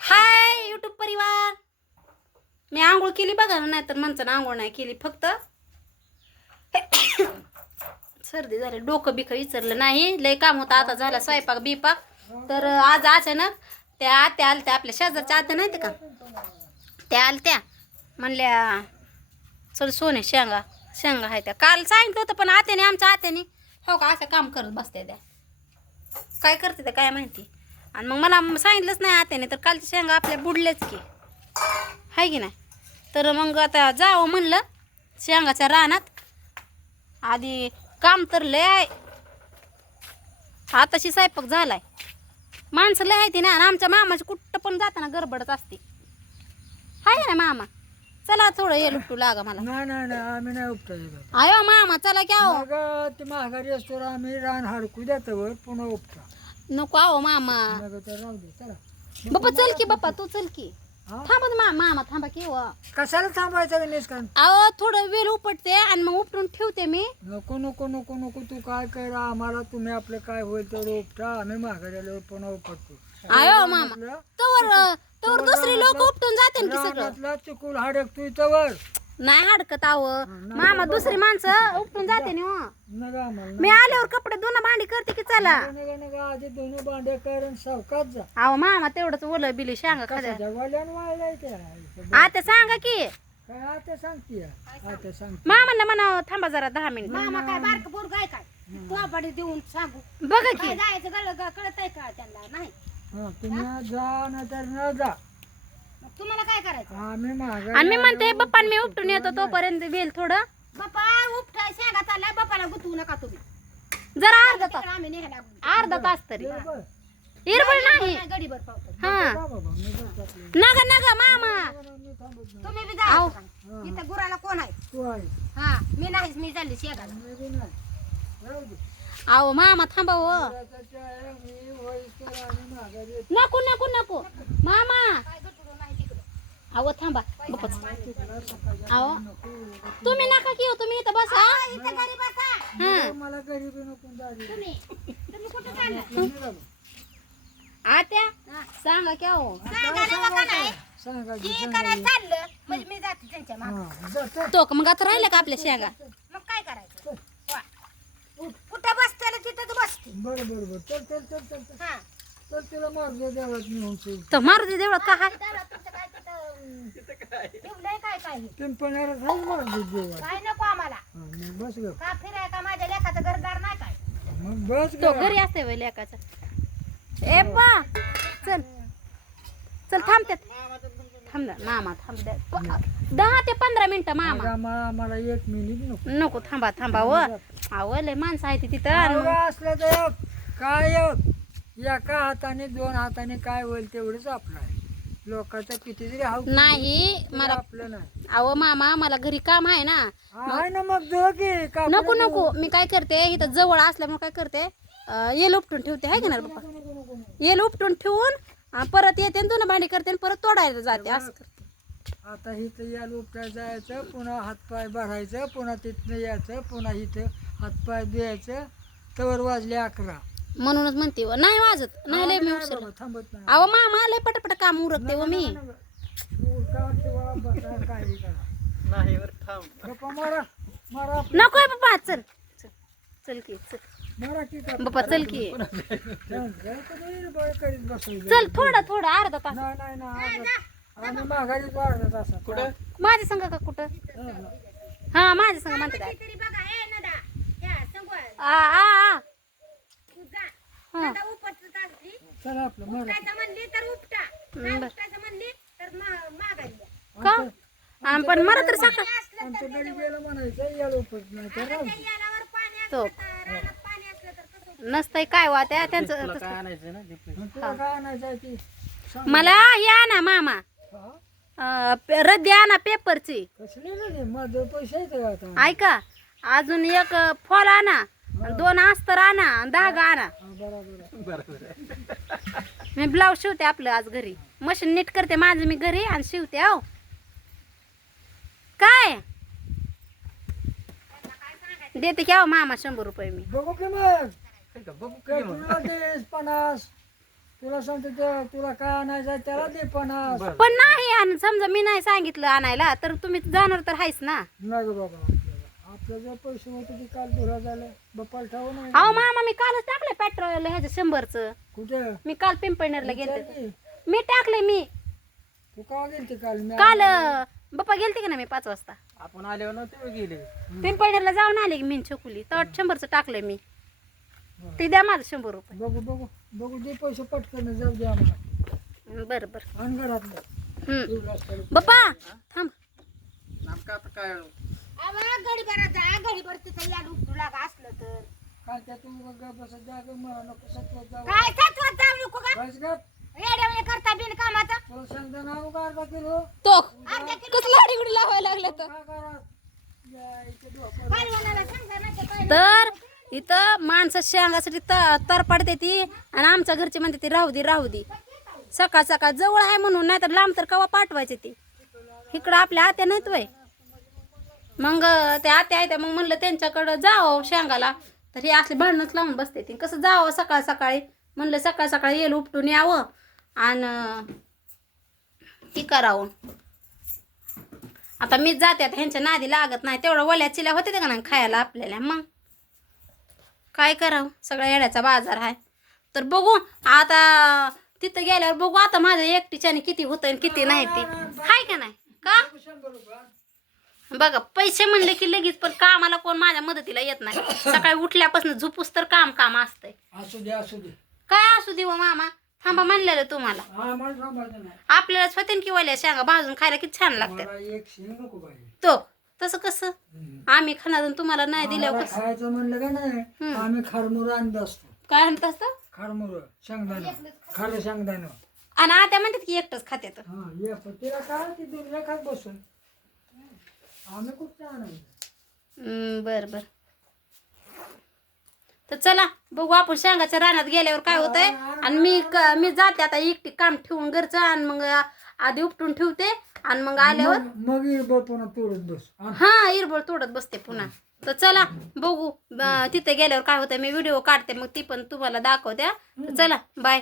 हाय YouTube परिवार. मी आंघोळ केली बघा नाही तर माणसानं आंघोळ नाही केली फक्त सर्दी झाली डोकं बिकं विचारलं नाही. लय काम होतं आता झाला स्वयंपाक बिपाक. तर आज अचानक त्या आत्या आलत्या आपल्या शेजारच्या आत्या नाही का? त्या आलत्या. म्हणल्या चल सोने शेंगा शेंगा आहे त्या. काल सांगितलं होतं पण आत्याने आमच्या आत्याने हो का असं काम करत बसते त्या. काय करते त्या काय माहिती? आणि मग मला सांगितलंच नाही आत्याने तर कालच्या शेंगा आपल्या बुडल्याच की. हाय की नाही? तर मग आता जावं म्हणलं शेंगाच्या रानात. आधी काम तर लय आहे. आताशी स्वयंपाक झालाय. माणसं लय आहे ती ना आणि आमच्या मामाची कुठं पण जाताना गडबडच असते. हाय ना मामा? चला थोडं ये लुटू लागा मला. नाही नाही नाही आम्ही नाही उपटा आयो मामा चला की आहो. ते महागारी असतो आम्ही रान हाडकू देतो पुन्हा उपटा. नको आहो मामा. मग तर राहू दे चला बाप्पा चल की बाप्पा तू चल की. हा? थांबा ना मामा मामा थांबा की व कशाला थांबायचं गणेश कान अहो थोडं वेळ उपटते आणि मग उपटून ठेवते मी. नको नको नको नको तू काय कर? आम्हाला तुम्ही आपलं काय होईल तर उपटा. आम्ही आल्यावर पुन्हा उपटतो. आयो मामा. तवर तवर दुसरी लोक उपटून जाते ना की सगळं. रानातला चिकूल हाडकतोय तवर. नाही हडकत आव मामा दुसरी माणसं उपटून जाते ना हो. नका आम्हाला मी आल्यावर कपडे धुणं भांडी करते की चला. नका नका आधी दोन्ही भांडे कर आणि सावकाच जा. अहो मामा तेवढंच ओलं बिली सांगा खाद्या वाळलाय त्या? आता सांगा की. काय आता सांगते आता सांगते. मामाला म्हणा थांबा जरा दहा मिनिट. मामा काय बारक पोरग आहे काय? तुझ्याकडे देऊन सांगू. बघा काय की जायचं कळत आहे का त्यांना? नाही. हा तुम्ही जा ना तर न जा. तुम्हाला काय करायचं? आम्ही आणि मी म्हणते बाप्पा मी उपटून येतो तोपर्यंत वेल थोडं. बाप्पा उपटा शेंगा चाललाय बाप्पाला गुतवू नका तुम्ही. जरा अर्धा तास. तिकडं आम्ही न्यायला लागू. अर्धा तास तरी. बरं. हिरबळ नाही गडीभर पावतो हा. नगा नगा मामा. तुम्ही बी. जा इथं. गुराला कोण आहे? हा मी नाहीच मी चालली शेगाला. अहो मामा थांबा हो. नको नको नको. मामा. काय अहो थांबा अहो. तुम्ही नका की हो, तुम्ही इथं बसा. इथं घरी बसा. हा. मला गरीबी नको दारी तुम्ही तुम्ही कुठं चालला निघालो. आत्या सांगा की हो. सांगा ना बघा नाही. सांगा की, सांगा करायला की. चाललं म्हणजे मी जाते त्यांच्या मागे हा, जा, चल. तो का मग आता राहिलं का आपल्या शेंगा? मग काय करायचं? वा. कुठं बसतेला तिथं बसते. बरं बरं बरं. चल चल चल चल चल. हा. चल तिला मार्ग द्यावाच नेऊन. चल. तर मारू दे देवळात का हाय? त्याला तुमचं काय तिथं ठेवलंय काय काय हे? पिंपळण्याला खाली मार्ग देवा काय नको आम्हाला. हा, मग बस ग. का फिराय का माझ्या लेखाचं घरदार नाही काय? मग बस तो ग घरी असते वय लेकाचा ए पा चल. चल थांबत्यात थांब ना मामा थांब द्या. प- दहा ते पंधरा मिनिटं मामा. आम्हाला आम्हाला एक मिनिट नको. नको थांबा थांबा व अहो लय माणसं आहे ती तिथं. आणि आवरा मग- असलं तर काय एक एका हाताने दोन हाताने काय होईल तेवढंच आपलं आहे. लोकांचं किती जरी हाव नाही मला आपलं नाही. अहो मामा मला घरी काम आहे ना. आहे ना मग जो की नको नको. मी काय करते इथं जवळ असल्यामुळे काय करते अं, येल उपटून ठेवते आहे का ना नको. येल उपटून ठेवून अं, परत येते दोन भांडी करते आणि परत तोडायला जाते असं करते. आता इथं या उपटायला जायचं पुन्हा हातपाय भरायचं पुन्हा तिथनं यायचं पुन्हा इथं हातपाय द्यायचं तवर वाजले अकरा. म्हणूनच म्हणते व. नाही वाजत नाही लय मी उशीर. बाबा, थांबत नाही. अहो मामा लय पटापट काम उरकते व मी. गप्पा मारा मारा नको बाप्पा चल. चल. चल की चल. मारा की का बाप्पा चल की. करीत बसायचं चल थोडं थोडं अर्धा तास. नाही नाही नाही आम्ही माघारीच वाढत असं कुठं? माझ्या संग का कुठं? हा माझ्या संग म्हणते काय आ आ आ. तू जा हा. नदा उपटत असली. चला आपलं मारा उपटायचं म्हणली तर उपटा. नाही बरं. उपटायचं म्हणली तर मा- माघारी या. का? पण मला तर सकाळ आमच्या घरी गेलं म्हणायचं याला उपट नाही तर राहू दे. त्या यालावर पाणी तो. असलं तर रानात पाणी असलं तर कसं नसतंय काय वा त्या त्यांचं तसं. मग तुला काय आणायचं आहे ती? सांग. मला या ना मामा. हा? अं, पे- रद्दी आणा पेपरची. कसली नाही माझं पैसे येतं का आता? ऐका अजून एक फॉल आणि. दोन अस्तर आणा आणि धागा आणा मी ब्लाऊज शिवते आपलं आज घरी. मशीन नीट करते माझं मी घरी आणि शिवते हो. काय? देते की अहो मामा शंभर रुपये मी. बघू की मग. काय तुला देस पन्नास. तुला सांगतो ते तुला काय आणायचं आहे त्याला दे पन्नास. पण नाही आणि समजा मी नाही सांगितलं आणायला तर तुम्ही जाणार तर आहेच ना. नाही ग बाबा. आपल्याला आपलं जर पैसे होते ते काल धुरा झालं? बाप्पाला ठाऊ नाही. अहो मामा मी कालच टाकलंय पेट्रोल ह्याचं शंभरचं. कुठे? मी काल पिंपळनेरला गेलते? मी टाकलंय मी. तू का गेलती काल? मी काल बाप्पा गेलते का ना मी पाच वाजता? आपण आल्यावर नव्हते गेले. पिंपळनेरला जाऊन आले की मी छकुली. तर शंभरचं टाकलंय मी. ते द्या माझं शंभर रुपये. बघू बघू बघू दे पैसे पटकन जाऊ दे आम्हाला. बरं बरं. आण घरातलं. हम्म. ठेवलं असतं. बाप्पा थांब. नेमकं आता काय? गडी असलं तर. काय त्या तू ग बसत जा ग मला नको सत्वात जाऊ. काय सातवात जाऊ नको का बस ग येड्यावानी करता बिन कामाचा. का अर्धा किलो तो कसला लावायला लागलं तर काय करा? या, इथे डोकं. कालवणाला सांगा ना ते काय तर इथं माणसं शेंगासाठी त तरपडते ती आणि आमच्या घरची म्हणते ती राहू दे राहू दे. सकाळ सकाळ जवळ आहे म्हणून नाही तर लांब तर कवा पाठवायचे ती? इकडं आपल्या आत्या नाहीत वय. मग ते आत्या आयत्या मग म्हणलं त्यांच्याकडं जावं शेंगाला. तर हे असले भांडणच लावून बसते ती. कसं जावं सकाळ सकाळी? म्हणलं सकाळ सकाळी येईल उपटून यावं. आणि ती करावं. आता मीच जाते आता ह्यांच्या नादी लागत नाही. तेवढं ओल्या चिल्या होते का नाही खायला आपल्याला? मग? काय करावं? सगळ्या येड्याचा बाजार आहे तर बघू आता तिथं गेल्यावर बघू. आता माझ्या एकटीच्याने किती होतं आणि किती नाही ते. हाय का बघा पैसे म्हणले की लगेच पण कामाला कोण माझ्या मदतीला येत नाही. सकाळी उठल्यापासून झोपूस तर काम काम असतंय. असू दे असू दे. काय असू दे हो मामा? थांबा म्हणलेलं तुम्हाला. हा मला सांभाळतं नाही. आपल्यालाच होते ना की वल्या शेंगा भाजून खायला किती छान लागतात मला एक शेंग नको पाहिजे तो तसं कसं? आम्ही खाणार आणि तुम्हाला नाही दिल्यावर आम्हाला कसं? खायचं म्हणलं का नाही? आम्ही खारमुरं आणत असतो. काय म्हणत असतं? खारमुरं शेंगदाणं. खारं शेंगदाणं. आणि आता म्हणतात की एकटंच खाते तर हा ये पण तिला काय ती दुनिया खात बसून आम्ही कुठं आणायचं हम्म, बर बर. तर चला बघू आपण शेंगाच्या रानात गेल्यावर काय होतंय. आणि मी मी जाते आता एकटी काम ठेवून घरचं आणि मग आधी उपटून ठेवते आणि मग आल्यावर मग बघ पुन्हा तोडत बस. हा. इरबळ तोडत बसते पुन्हा. तर चला बघू तिथे गेल्यावर काय होतं मी व्हिडिओ काढते मग ती पण तुम्हाला दाखवते. तर चला बाय